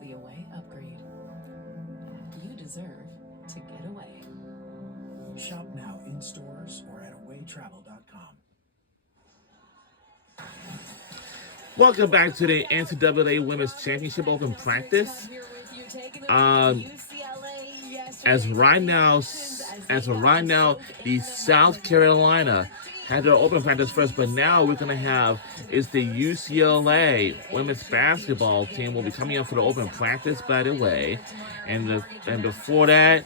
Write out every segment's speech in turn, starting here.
the away upgrade. You deserve to get away. Shop now in stores or at awaytravel.com. Welcome back to the NCAA Women's Championship Open practice. As of right now, the South Carolina had their open practice first, but now we're going to have is the UCLA women's basketball team will be coming up for the open practice, by the way. And before that,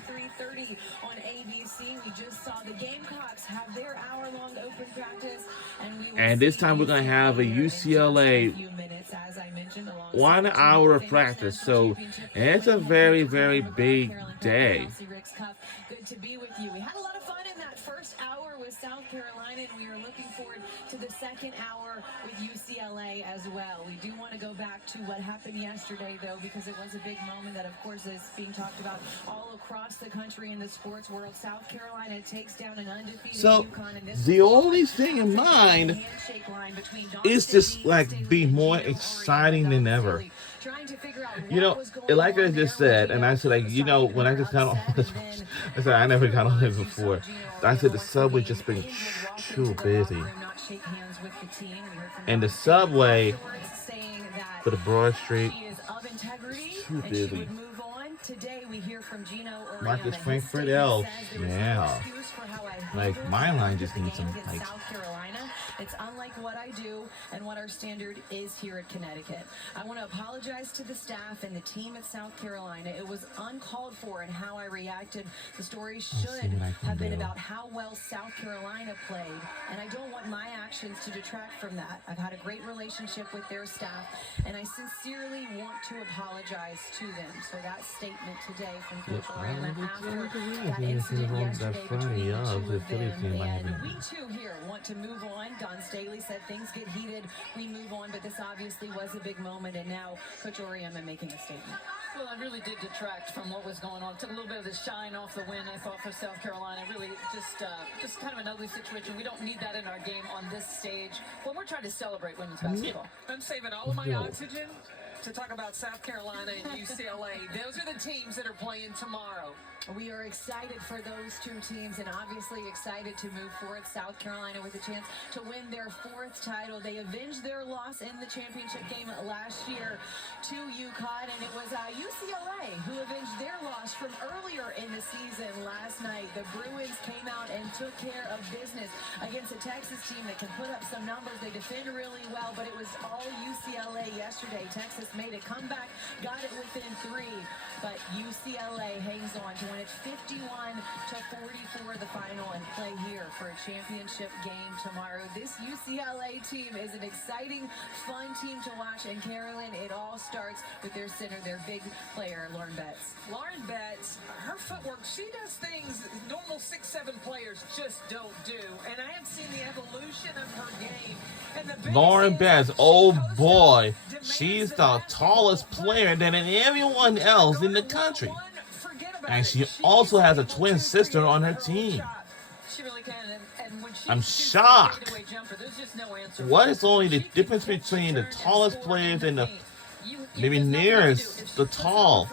and this time we're going to have a UCLA 1 hour of practice. So it's a very, very big day. Good to be with you. We had a lot of fun in that first hour with South Carolina, and we are looking forward to the second hour with UCLA as well. We do want to go back to what happened yesterday, though, because it was a big moment that, of course, is being talked about all across the country in the sports world. South Carolina takes down an undefeated UConn. And the only thing in mind is just like be more exciting than ever. You know, like I just said, and I said, like, you know, when I just got on this, I said I never got on it before. I said the subway just been too busy, and the subway for the Broad Street is too busy. Marcus Frankfurt Elf, yeah. Like my line just needs some like. It's unlike what I do and what our standard is here at Connecticut. I want to apologize to the staff and the team at South Carolina. It was uncalled for in how I reacted. The story should have been about how well South Carolina played, and I don't want my actions to detract from that. I've had a great relationship with their staff, and I sincerely want to apologize to them. So that statement today from Coach Oranda after that incident yesterday between the two of them, and we too here want to move on. Don Staley said things get heated, we move on, but this obviously was a big moment, and now Coach Auriemma making a statement. Well, it really did detract from what was going on. Took a little bit of the shine off the win, I thought, for South Carolina. Really just kind of an ugly situation. We don't need that in our game on this stage when we're trying to celebrate women's basketball. I'm saving all of my oxygen to talk about South Carolina and UCLA. Those are the teams that are playing tomorrow. We are excited for those two teams and obviously excited to move forward. South Carolina with a chance to win their 4th title. They avenged their loss in the championship game last year to UConn, and it was UCLA who avenged their loss from earlier in the season last night. The Bruins came out and took care of business against a Texas team that can put up some numbers. They defend really well, but it was all UCLA yesterday. Texas made a comeback, got it within 3, but UCLA hangs on to win it 51-44 the final and play here for a championship game tomorrow. This UCLA team is an exciting, fun team to watch, and Carolyn, it all starts with their center, their big player, Lauren Betts. Lauren Betts, her footwork, she does things normal 6'7" players just don't do, and I have seen the evolution of her game. And Lauren Betts, oh boy, she's the tallest player than everyone else in the country. And she also has a twin sister on her team. I'm shocked. What is only the difference between the tallest players and the maybe nearest the tall?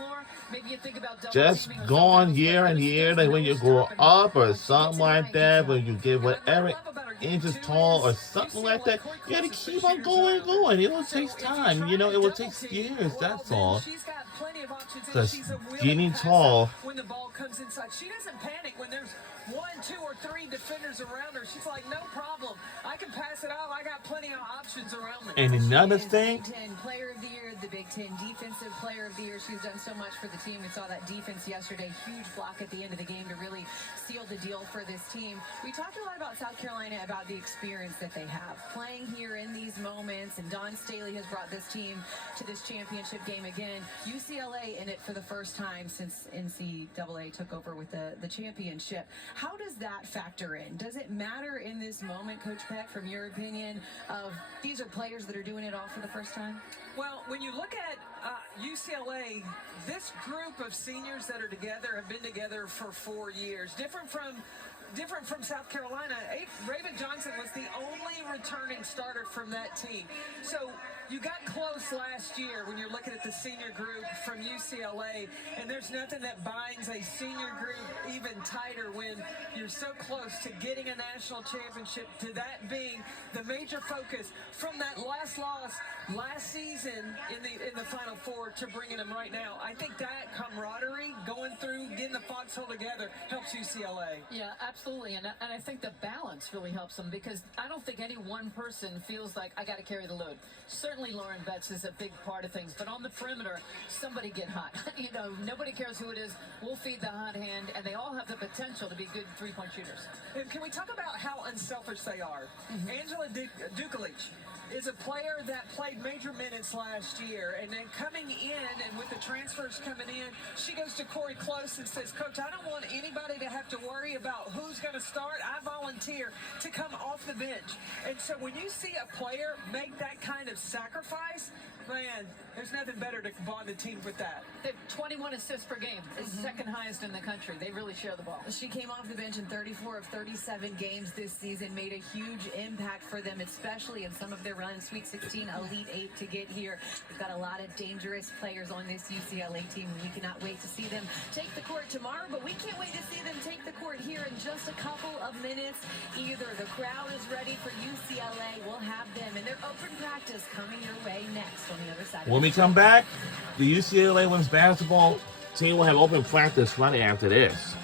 Just go on year and year, like when you grow up or something like that, when you get whatever inches tall or something like that, you gotta keep on going. It will take time, you know, it will take years, that's all. Because getting tall. When the ball comes inside, she doesn't panic when there's 1, 2, or 3 defenders around her. She's like, no problem. I can pass it out. I got plenty of options around me. And another thing, Big Ten Player of the Year, the Big Ten Defensive Player of the Year. She's done so much for the team. We saw that defense yesterday. Huge block at the end of the game to really seal the deal for this team. We talked a lot about South Carolina, about the experience that they have playing here in these moments, and Don Staley has brought this team to this championship game again. UCLA in it for the first time since NCAA took over with the championship. How does that factor in? Does it matter in this moment, Coach Peck, from your opinion, of these are players that are doing it all for the first time? Well, when you look at UCLA, this group of seniors that are together have been together for 4 years. Different from South Carolina. Raven Johnson was the only returning starter from that team. So You got close last year when you're looking at the senior group from UCLA, and there's nothing that binds a senior group even tighter when you're so close to getting a national championship, to that being the major focus from that last loss last season in the Final Four to bringing them right now. I think that camaraderie going through, getting the foxhole together helps UCLA. Yeah, absolutely. And I think the balance really helps them, because I don't think any one person feels like I got to carry the load. Certainly Lauren Betts is a big part of things, but on the perimeter, somebody get hot. Nobody cares who it is. We'll feed the hot hand, and they all have the potential to be good three-point shooters. And can we talk about how unselfish they are? Angela Dukulic is a player that played major minutes last year, and then coming in, and with the transfers coming in, she goes to Corey Close and says, Coach, I don't want anybody to have to worry about who's going to start. I volunteer to come off the bench. And so when you see a player make that kind of sacrifice, man, there's nothing better to bond the team with that. They have 21 assists per game. It's second highest in the country. They really share the ball. She came off the bench in 34 of 37 games this season, made a huge impact for them, especially in some of their runs, Sweet 16, Elite 8 to get here. We've got a lot of dangerous players on this UCLA team. We cannot wait to see them take the court tomorrow, but we can't wait to see them take the court here in just a couple of minutes. Either the crowd is ready for UCLA, we'll have them in their open practice coming your way next on the other side. When we come back, the UCLA women's basketball team will have open practice right after this.